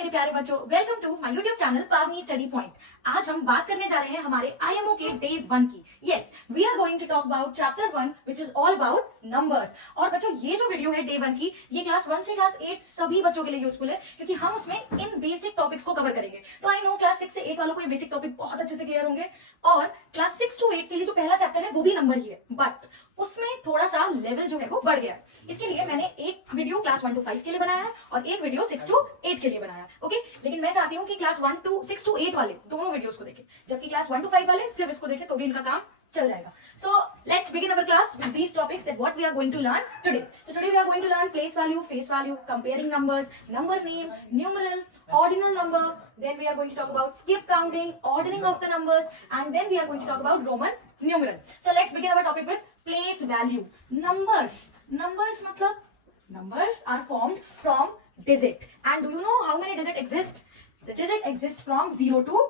मेरे प्यारे बच्चों, welcome to my YouTube channel Pavani study point. आज हम बात करने जा रहे हैं हमारे आईएमओ के डे 1 की। Yes, we are going to talk about chapter 1 which is all about numbers. और बच्चों, ये जो वीडियो है डे 1 की, ये क्लास 1 से क्लास 8 सभी बच्चों के लिए यूजफुल है, क्योंकि हम उसमें इन बेसिक टॉपिक्स को कवर करेंगे। तो आई नो क्लास 6 से 8 वालों को ये बेसिक टॉपिक बहुत अच्छे से क्लियर होंगे, और क्लास 6 to 8 के लिए जो पहला चैप्टर है वो भी नंबर ही है, बट उसमें थोड़ा सा लेवल जो है वो बढ़ गया है। इसके लिए मैंने एक वीडियो क्लास 1 to 5 के लिए बनाया है और एक वीडियो 6 to 8 के लिए बनाया है। ओके, लेकिन मैं चाहती हूँ कि क्लास 6 to 8 वाले दोनों वीडियोस को देखें, जबकि क्लास 1 to 5 वाले सिर्फ इसको देखें तो भी इनका काम चल जाएगा। So let's begin our class with these topics that what we are going to learn today. So today we are going to learn place value, face value, comparing numbers, number name, numeral, ordinal number. Then we are going to talk about skip counting, ordering of the numbers, and then we are going to talk about Roman numeral. So let's begin our topic with place value. Numbers. Numbers मतलब numbers are formed from digit. And do you know how many digit exist? The digit exists from 0 to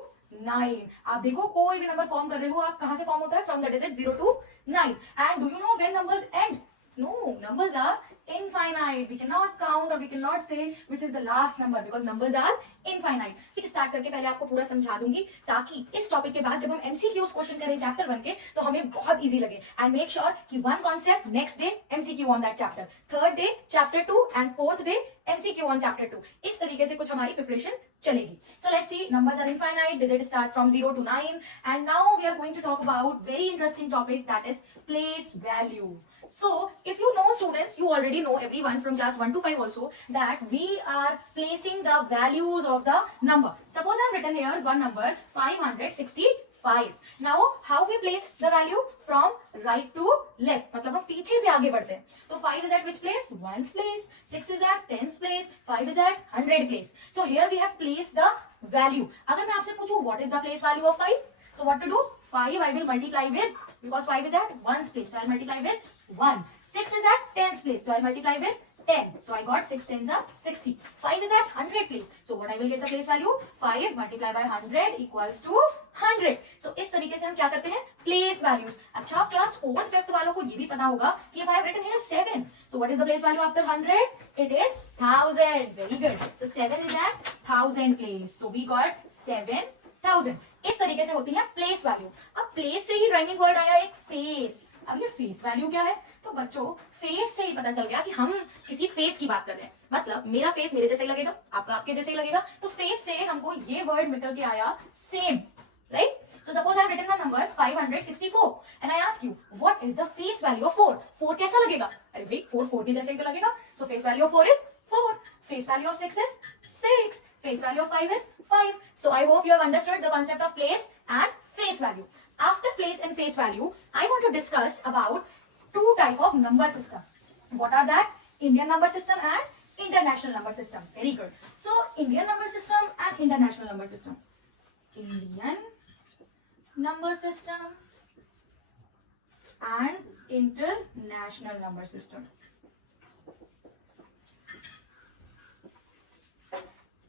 9. आप देखो कोई भी number form कर रहे हो, आप कहां से फॉर्म होता है? From the digit 0 to 9. And do you know when numbers end? No, numbers are infinite. We cannot count or we cannot say which is the last number because numbers are infinite. ठीक, start करके पहले आपको पूरा समझा दूंगी, ताकि इस topic के बाद जब हम एमसीक्यूज क्वेश्चन करें चैप्टर 1 के, तो हमें बहुत इजी लगे। एंड मेक श्योर कि one concept next day MCQ on that chapter, third day chapter 2 and fourth day MCQ on chapter 2। इस तरीके से कुछ हमारी प्रिपरेशन चलेगी। So let's see, numbers are infinite, digits start from 0 to 9, and now we are going to talk about very interesting topic, that is place value. So if you know students, you already know, everyone from class 1 to 5 also, that we are placing the values of the number. Suppose I have written here one number 565. Now how we place the value? From right to left, मतलब हम पीछे से आगे बढ़ते हैं। तो 5 is at which place? 1's place. 6 is at 10's place. 5 is at 100 place. So here we have placed the value. अगर मैं आपसे पूछूं what is the place value of 5? So what to do? 5 I will multiply with, because 5 is at 1's place, so I'll multiply with 1. 6 is at 10's place, so I'll multiply with 10. So I got 6 tens are 60. 5 is at 100 place. So what I will get the place value? 5 multiplied by 100 equals to 100. So इस तरीके से हम क्या करते हैं? Place values. अच्छा, class 4th 5th वालों को ये भी पता होगा कि if I have written here 7, so what is the place value after 100? It is 1000. Very good. So 7 is at 1000 place. So we got 7000. इस तरीके से होती है प्लेस वैल्यू। अब प्लेस से ही ड्राइविंग वर्ड आया एक फेस। अब ये फेस वैल्यू क्या है? तो बच्चों, फेस से ही पता चल गया कि हम किसी फेस की बात कर रहे हैं। मतलब मेरा फेस मेरे जैसे ही लगेगा, आपका आपके जैसे ही लगेगा। तो फेस से हमको ये वर्ड निकल के आया same, right? So suppose I have written the number 564 and I ask you what is the face value of 4? 4 कैसा लगेगा? अरे भाई 4 के जैसे ही तो लगेगा। So face value of 4 is 4. Face value of 6 is 6. Face value of 5 is 5. So I hope you have understood the concept of place and face value. After place and face value, I want to discuss about two type of number system. What are that? Indian number system and international number system. Very good. So Indian number system and international number system. Indian number system and international number system.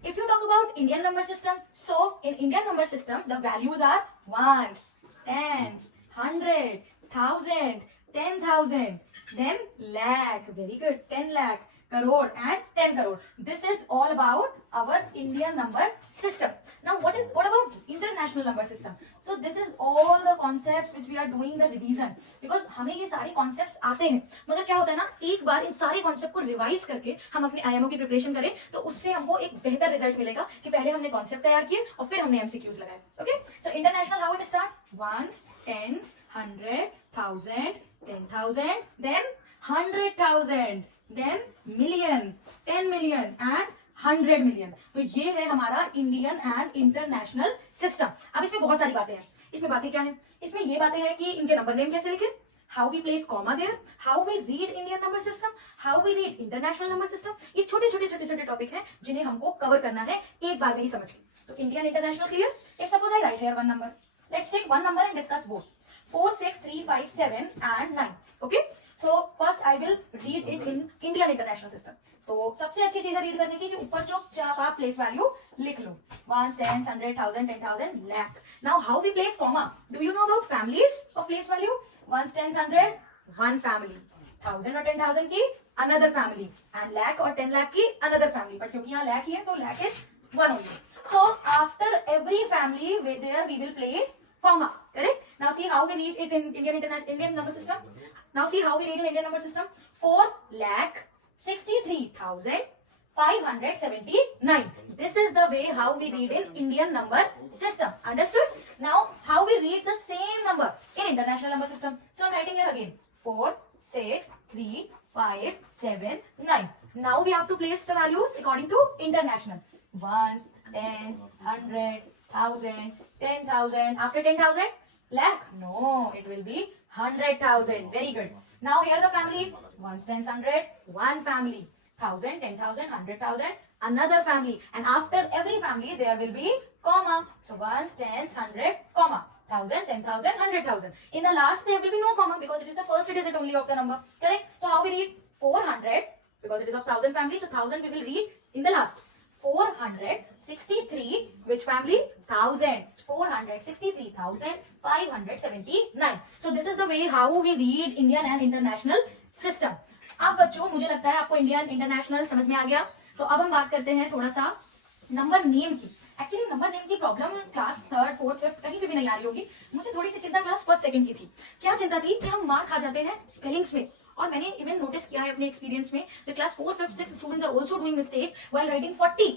If you talk about Indian number system, so in Indian number system, the values are ones, tens, 100, 1000, 10,000, then lakh. Very good. 10 lakh, crore and 10 crore. This is all about our Indian number system. Now what about international number system? So this is all the concepts which we are doing the revision, because हमें ये सारे concepts आते हैं, मगर क्या होता है ना, एक बार इन सारे concept को रिवाइज करके हम अपने IMO की प्रिपरेशन करें, तो उससे हमको एक बेहतर रिजल्ट मिलेगा कि पहले हमने कॉन्सेप्ट तैयार किए और फिर हमने MCQs लगाए। Okay, so international how it start? ones, tens, 100, 1000, 10,000, then 100,000, then million, 10 million and 100 million. तो ये है हमारा इंडियन एंड इंटरनेशनल सिस्टम। अब इसमें बहुत सारी बातें हैं। इसमें बातें क्या है? इसमें ये बातें हैं कि इनके नंबर नेम कैसे लिखे, how we place comma there, how we read Indian number system, how we read international number system. ये छोटे छोटे टॉपिक हैं जिन्हें हमको कवर करना है एक बार में ही समझ के। तो Indian international clear? If suppose I write here one number, let's take one number and discuss both, 4, 6, 3, 5, 7 and 9. Okay, so first I will read it in Indian international system. तो सबसे अच्छी चीज है रीड करने की कि ऊपर चुपचाप आप प्लेस वैल्यू लिख लो, 1, 10, 100, 1000, 10,000, lakh. Now how we place comma? Do you know about families of place value? 1, 10, 100, one family. 1000 और 10,000 की another family, and lakh और 10 lakh की another family. But क्योंकि यहाँ lakh ही है तो lakh is one only. So after every family, there we will place comma. Correct? Now see how we read it in Indian number system. Now see how we read in Indian number system. 4,63,579. This is the way how we read in Indian number system. Understood? Now how we read the same number in international number system. So I'm writing here again 4, 6, 3, 5, 7, 9. Now we have to place the values according to international. Ones, tens, 100, 1,000, 10,000. After 10,000, lakh? No, it will be 100,000. Very good. Now here the families. Ones, tens, 100. One family. 1,000, 10,000, 100,000. Another family. And after every family, there will be comma. So ones, tens, 100, comma. 1,000, 10,000, 100,000. In the last, there will be no comma because it is the first digit only of the number. Correct? So how we read 400 because it is of 1,000 family. So 1,000 we will read in the last. 463, which family? 1,000. 463,579. So this is the way how we read Indian and international system. अब बच्चों मुझे लगता है आपको Indian international समझ में आ गया. तो अब हम बात करते हैं थोड़ा सा नंबर नेम की. एक्चुअली नंबर नेम की problem class 3rd 4th 5th कहीं पे भी नहीं आ रही होगी. मुझे थोड़ी सी चिंता क्लास 1st 2nd की थी. क्या चिंता थी कि हम मार खा जाते हैं स्पेलिंग्स में. और मैंने इवन नोटिस किया है अपने एक्सपीरियंस में the class 4th 5th 6th students are also doing mistake while writing 40.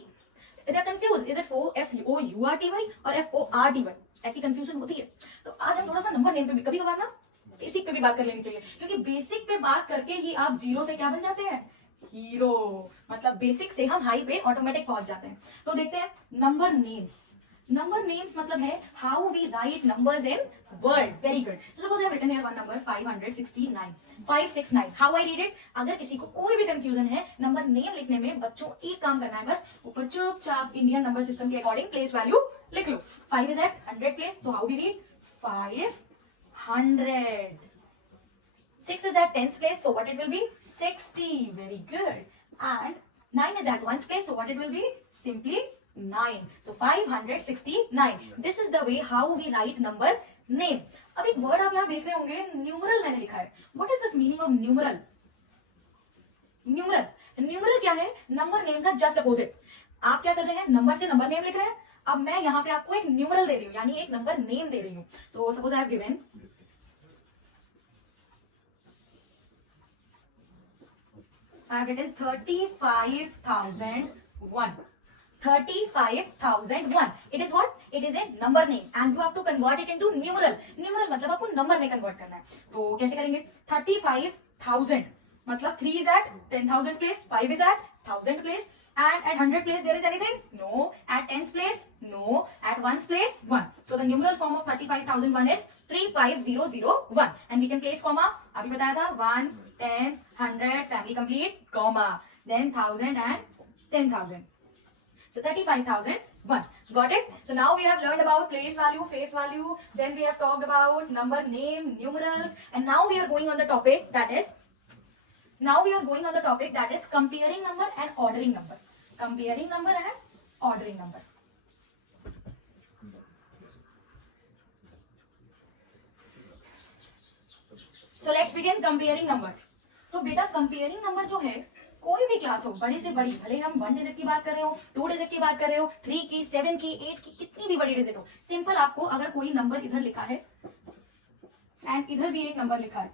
They are confused. Is it FOURTY और FORTY? ऐसी कंफ्यूजन होती है. तो आज हम थोड़ा सा नंबर नेम पे भी कभी कभार ना बेसिक पे भी बात कर लेनी चाहिए, क्योंकि बेसिक पे बात करके ही आप जीरो से क्या बन जाते हैं? हीरो. मतलब बेसिक से हम हाई पे ऑटोमेटिक पहुंच जाते हैं. तो देखते हैं नंबर नेम्स. नंबर नेम्स मतलब है how we write numbers in word. Very good. So suppose I have written here one number 569. 569. How I read it? अगर किसी को कोई भी कंफ्यूजन है नंबर नेम लिखने में, बच्चों एक काम करना है बस, ऊपर चुपचाप इंडियन नंबर सिस्टम के अकॉर्डिंग प्लेस वैल्यू लिख लो. 5 is at 100 place, so how we read 500. 6 is at 10th place, so what it will be? 60. Very good. And 9 is at 1st place, so what it will be? Simply 9. So 569. This is the way how we write number name. अब एक word आप यहाँ देख रहे होंगे, numeral मैंने लिखा है. What is this meaning of numeral? Numeral. Numeral क्या है? नंबर नेम का जस्ट अपोजिट. आप क्या कर रहे हैं? नंबर से नंबर नेम लिख रहे हैं. अब मैं यहाँ पे आपको एक न्यूमरल दे रही हूँ, यानी एक नंबर नेम दे रही हूँ. सो suppose I have given So I have written 35,001. 35,001. It is what? It is a number name and you have to convert it into numeral. Numeral मतलब आपको नंबर में कन्वर्ट करना है. तो कैसे करेंगे? 35,000 मतलब 3 is at 10,000 place, 5 is at 1,000 place, and at 100 place there is anything? No. At 10th place? No. At 1st place? 1. So the numeral form of 35,001 is 35001 and we can place comma. अभी बताया था ones, tens, 100, family complete, comma, then 1,000 and 10,000. So 35,001. Got it? So now we have learned about place value, face value, then we have talked about number name, numerals, and now we are going on the topic that is comparing number and ordering number. Comparing number and ordering number. So let's begin comparing number. तो बेटा comparing number जो है, कोई भी class हो, बड़ी से बड़ी, भले हम 1 डिजिट की बात कर रहे हो, 2 डिजिट की बात कर रहे हो, 3 की, 7 की, 8 की, कितनी भी बड़ी डिजिट हो, सिंपल आपको अगर कोई नंबर इधर लिखा है एंड इधर भी एक नंबर लिखा है,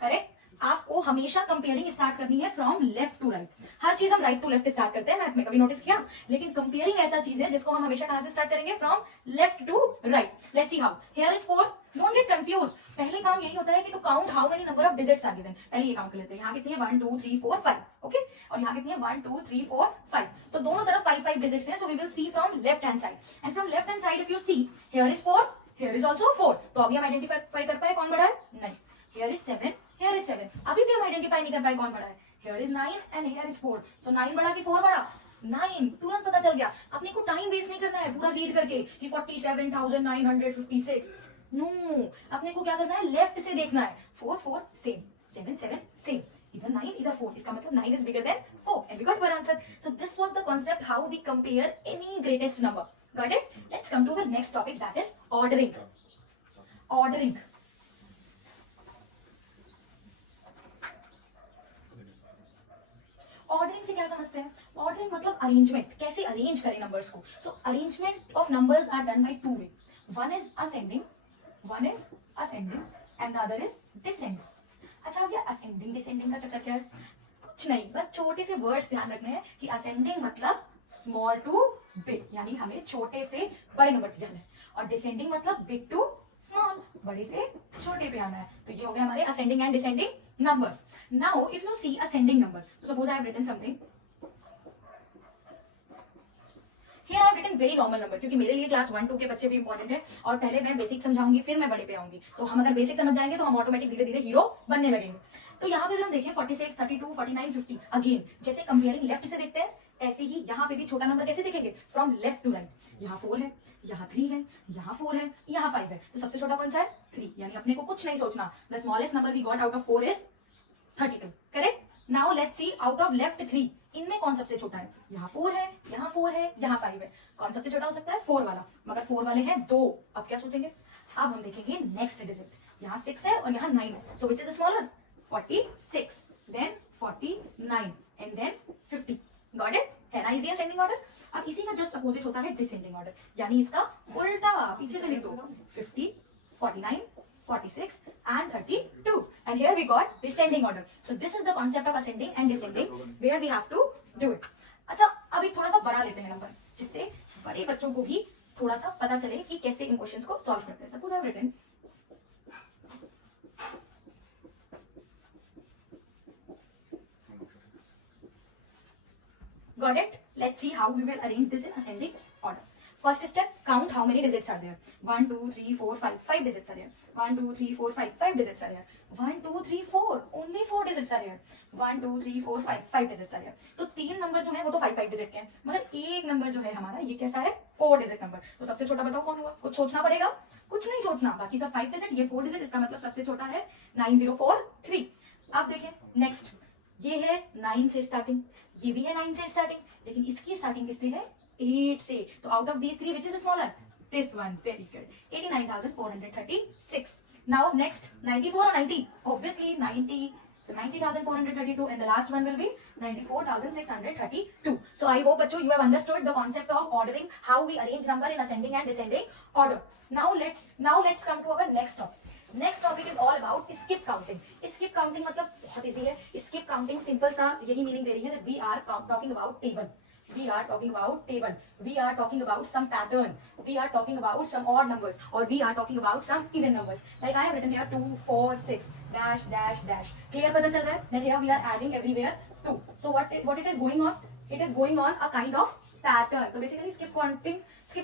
करेक्ट, आपको हमेशा कंपेयरिंग स्टार्ट करनी है फ्रॉम लेफ्ट टू राइट. हर चीज हम राइट टू लेफ्ट स्टार्ट करते हैं, मैथ में कभी नोटिस किया? लेकिन कंपेयरिंग ऐसा चीज है जिसको हम हमेशा कहां से स्टार्ट करेंगे? From left to right. Let's see how. Here is 4. Don't get confuse. पहले काम यही होता है कि to count how many number of digits are given. पहले ये काउंट कर लेते हैं. यहाँ कितनी है? 1 2 3 4 5. ओके. और यहाँ कितनी है? 1 2 3 4 5. तो दोनों तरफ 5 5 डिजिट्स हैं. So we will see from left hand side. And from left hand side if you see, here is 4, here is also 4. तो अभी हम आइडेंटिफाई कर पाए कौन बड़ा है? नहीं. Here is 7, here is 7. अभी भी हम आइडेंटिफाई नहीं कर पाए कौन बड़ा है. Here is 9 and here is 4. So 9 बड़ा कि 4 बड़ा? 9. तुरंत पता चल गया. अपने को टाइम वेस्ट नहीं करना है पूरा रीड करके कि 47,956. नो, अपने को क्या करना है? लेफ्ट से देखना है. 4 4 सेम, 7 7 सेम, इधर 9 इधर 4. इसका मतलब 9 is bigger than 4 and we got one answer. So this was the concept how we compare any greatest number. Got it? Let's come to the next topic, that is ordering. Ordering. Ordering से क्या समझते हैं? Ordering मतलब arrangement, कैसे arrange करें numbers को. So arrangement of numbers are done by two ways. One is ascending and the other is descending. अच्छा, अब ये असेंडिंग डिसेंडिंग का चक्कर क्या है? कुछ नहीं, बस छोटे से वर्ड्स ध्यान रखने हैं कि असेंडिंग मतलब स्मॉल टू बिग, यानी हमें छोटे से बड़े नंबर पे जाना है, और डिसेंडिंग मतलब बिग टू स्मॉल, बड़े से छोटे पे आना है. तो ये हो गया हमारे ascending and descending numbers. Now if you see ascending number, so suppose I have written something. Here I have written very normal number, क्योंकि मेरे लिए क्लास 1-2 के बच्चे भी इंपॉर्टेंट है, और पहले मैं बेसिक समझाऊंगी फिर मैं बड़े पे आऊंगी. तो हम अगर बेसिक समझ जाएंगे तो हम ऑटोमेटिक धीरे धीरे हीरो बनने लगेंगे. तो यहाँ पे अगर हम देखें 46, 32, 49, 50, अगेन जैसे कंपेयरिंग लेफ्ट से देखते हैं ऐसे ही यहाँ पे भी छोटा नंबर कैसे दिखेंगे? From left to right. यहाँ 4 है, यहाँ 3 है, यहाँ 4 है, यहाँ 5 है. तो सबसे छोटा कौन सा है? 3. यानी अपने को कुछ नहीं सोचना. The smallest number we got out of 4 is 32. Correct. Now let's see out of left 3, इनमें कौन सबसे छोटा है? यहाँ 4 है, यहाँ 4 है, यहाँ 5 है. कौन सबसे छोटा हो सकता है? 4 वाला. मगर 4 वाले हैं 2. अब क्या सोचेंगे? अब हम देखेंगे नेक्स्ट डिजिट. यहाँ 6 है और यहाँ 9 है. So which is smaller? 46, then 49 and then 50. Got it? है ना इजी असेंडिंग ऑर्डर. अब इसी का जस्ट अपोजिट होता है डिसेंडिंग ऑर्डर, यानी इसका उल्टा. पीछे से लिख दो 50, 49, 46 and 32, and here we got descending order. So this is the concept of ascending and descending where we have to do it. अच्छा, अभी थोड़ा सा बड़ा लेते हैं नंबर, जिससे बड़े बच्चों को भी थोड़ा सा पता चले कि कैसे इन क्वेश्चंस को सॉल्व करते हैं. Suppose I have written got it. Let's see how we will arrange this in ascending order. First step, count how many digits are there. 1, 2, 3, 4, 5. 5 digits are there. 1, 2, 3, 4, 5. 5 digits are there. 1, 2, 3, 4. Only 4 digits are there. 1, 2, 3, 4, 5. 5 digits are there. तो 3 number जो है वो तो 5 digit के हैं, मगर एक number जो है हमारा ये कैसा है? 4 डिजिट नंबर. तो सबसे छोटा बताओ कौन हुआ? कुछ सोचना पड़ेगा? कुछ नहीं सोचना. बाकी सब 5 डिजिट, ये 4 डिजिट, इसका मतलब सबसे छोटा है 9043. अब देखें नेक्स्ट, ये है 9 से स्टार्टिंग, ये भी है 9 से स्टार्टिंग, लेकिन इसकी स्टार्टिंग किससे है? 8 से. तो out of these 3 which is smaller? This one. Very good. 89,436. Now next 94 और 90. Obviously 90. So 90,432 and the last one will be 94,632. So I hope bachcho you have understood the concept of ordering, how we arrange number in ascending and descending order. Now let's come to our next topic. Next topic is all about skip counting. Skip counting मतलब बहुत easy है. Skip counting simple सा यही meaning दे रही है that we are talking about table. We are talking about table. We are talking about some pattern. We are talking about some odd numbers, or we are talking about some even numbers. Like I have written here 2, 4, 6, dash, dash, dash. Clear पता चल रहा है? That here we are adding everywhere 2. So what it is going on? It is going on a kind of pattern. So basically skip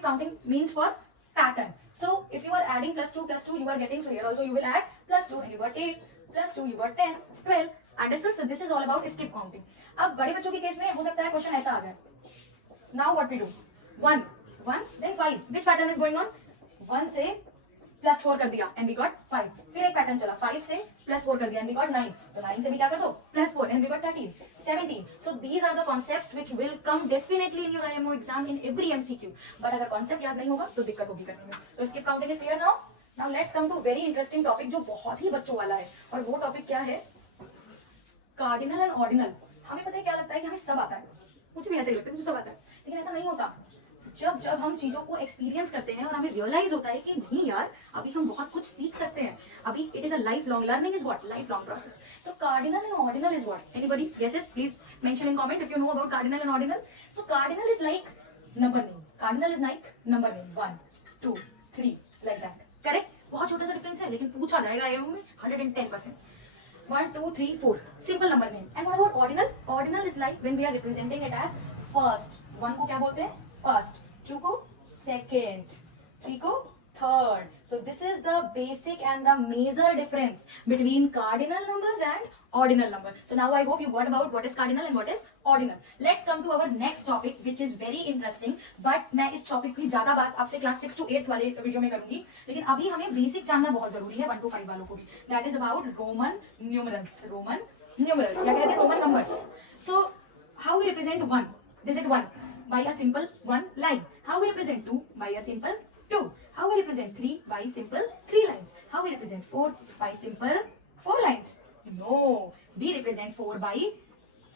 counting means for pattern. So if you are adding plus 2, you are getting, so here also you will add plus 2 and you got 8, plus 2 you got 10, 12. Understood? So this is all about skip counting. अब बड़े बच्चों के case में हो सकता है question ऐसा आ जाए. Now what we do? 1, then 5. Which pattern is going on? 1 से plus 4 कर दिया and we got 5. फिर एक पैटर्न चला 5 से plus 4 कर दिया and we got 9. तो 9 से भी क्या कर दो? plus 4 and we got 13, 17. So these are the concepts which will come definitely in your IMO exam in every MCQ. But अगर concept याद नहीं होगा तो दिक्कत होगी करने में. तो skip counting is clear now? Now let's come to very interesting topic जो बहुत ही बच्चों वाला है, और वो टॉपिक क्या है? Cardinal and ordinal. हमें पता है क्या लगता है कि हमें सब आता है. मुझे भी ऐसे लगता है मुझे सब आता है, लेकिन ऐसा नहीं होता. जब हम चीजों को एक्सपीरियंस करते हैं और हमें रियलाइज होता है कि नहीं यार, अभी हम बहुत कुछ सीख सकते हैं. अभी it is a life long learning is what? Life long process. So cardinal and ordinal is what? Anybody? Yes please mention in comment if you know about cardinal and ordinal. So cardinal is like number name. Cardinal is like number name. 1, 2, 3 like that. Correct? बहुत छोटा सा difference है, लेकिन पूछा जाएगा IMO में 110%. 1, 2, 3, 4 simple number name. And what about ordinal? Ordinal is like when we are representing it as first. 1 को क्या बोलते हैं? First. 2 को second. 3 को third. So this is the basic and the major difference between cardinal numbers and ordinal number. So now I hope you got about what is cardinal and what is ordinal. Let's come to our next topic which is very interesting. But मैं इस topic की ज्यादा बात आपसे class 6 to 8 वाले video में करूंगी, लेकिन अभी हमें बेसिक जानना बहुत जरूरी है 1 to 5 वालों को भी. That is about Roman numerals. Roman numerals या कहते हैं Roman numbers. So how we represent 1? Digit 1 by a simple 1 line. How we represent 2? By a simple 2. How we represent 3? By simple 3 lines. How we represent 4? By simple 4 lines. No, we represent 4 by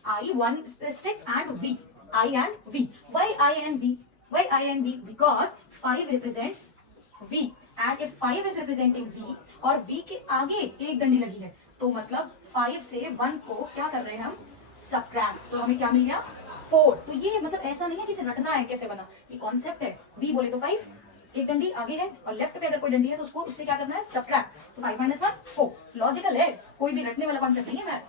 I, one stick, and V. I and V. Why I and V? Why I and V? Because 5 represents V. And if 5 is representing V और V के आगे एक डंडी लगी है तो मतलब 5 से 1 को क्या कर रहे हैं हम? सबट्रैक्ट. तो हमें क्या मिल गया? 4. तो ये मतलब ऐसा नहीं है कि इसे रटना है कैसे बना, ये कॉन्सेप्ट है. V बोले तो 5, एक डंडी आगे है और लेफ्ट पे अगर कोई डंडी है तो उसको इससे क्या करना है? सबट्रैक्ट. सो 5 - 1 4. लॉजिकल है, कोई भी रटने वाला कॉन्सेप्ट नहीं है. मैं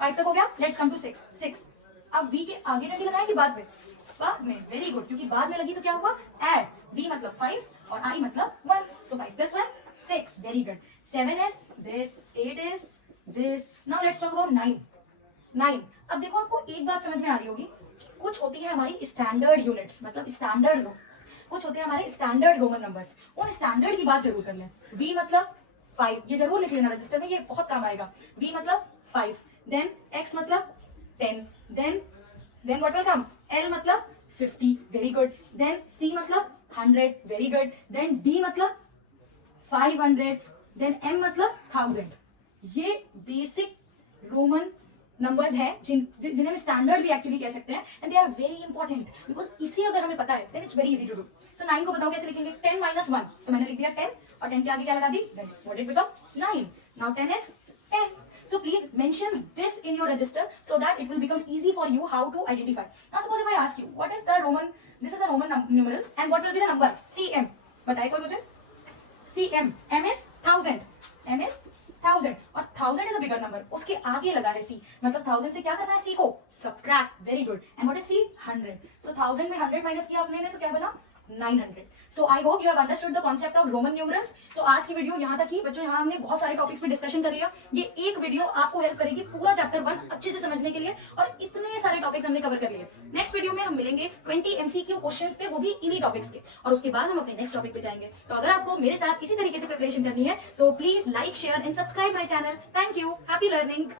5 तक हो गया. Let's come to 6. अब V के आगे डंडी लगाएंगे बाद में. बाद में. Very good. क्योंकि बाद में लगी तो क्या हुआ? ऐड. V मतलब 5 और I मतलब 1. सो 5 + 1 6. Very good. 7 is this, 8 is this. Now let's talk about 9. 9. अब देखो आपको एक बात समझ में आ रही होगी. कुछ होती है हमारी स्टैंडर्ड यूनिट्स, मतलब स्टैंडर्ड रो. कुछ होते हैं हमारे स्टैंडर्ड रोमन नंबर्स. उन स्टैंडर्ड की बात जरूर कर लें. V मतलब 5, ये जरूर लिख लेना रजिस्टर में, ये बहुत काम आएगा. V मतलब 5, देन X मतलब 10, then what will come? L मतलब 50. Very good. देन C मतलब 100. Very good. देन D मतलब 500. देन M मतलब 1000. ये बेसिक रोमन नंबर्स हैं जिन्हें हम स्टैंडर्ड भी एक्चुअली कह सकते हैं. And they are very important because इसी अगर हमें पता है then it's very easy to do. So 9 को बताओ कैसे लिखेंगे? 10 - 1. तो मैंने लिख दिया 10 और 10 के आगे क्या लगा दी? Then what it become? 9. Now 10 is 10. So please mention this in your register so that it will become easy for you how to identify. Now suppose if I ask you what is the Roman, this is a Roman numeral and what will be the number? CM. बताइए कोई मुझे? CM. M is 1000. M is 1000 और 1000 is a bigger number. उसके आगे लगा है C. मतलब 1000 से क्या करना है? C को subtract. Very good. And what is C? 100. So 1000 में 100 माइनस किया आपने तो क्या बना? 900. So I hope you have understood the concept of Roman numerals. So आज की वीडियो यहाँ तक ही. बच्चों यहाँ हमने बहुत सारे टॉपिक्स पे डिस्कशन कर लिया. ये एक वीडियो आपको हेल्प करेगी पूरा चैप्टर 1 अच्छे से समझने के लिए और इतने सारे टॉपिक्स हमने कवर कर लिए. नेक्स्ट वीडियो में हम मिलेंगे 20 MCQ क्वेश्चंस पे, वो भी इन्हीं टॉपिक्स के, और उसके बाद हम अपने नेक्स्ट टॉपिक पे जाएंगे. तो अगर आपको मेरे साथ इसी तरीके से प्रिपरेशन करनी है तो please like, share and subscribe my channel. Thank you. Happy learning.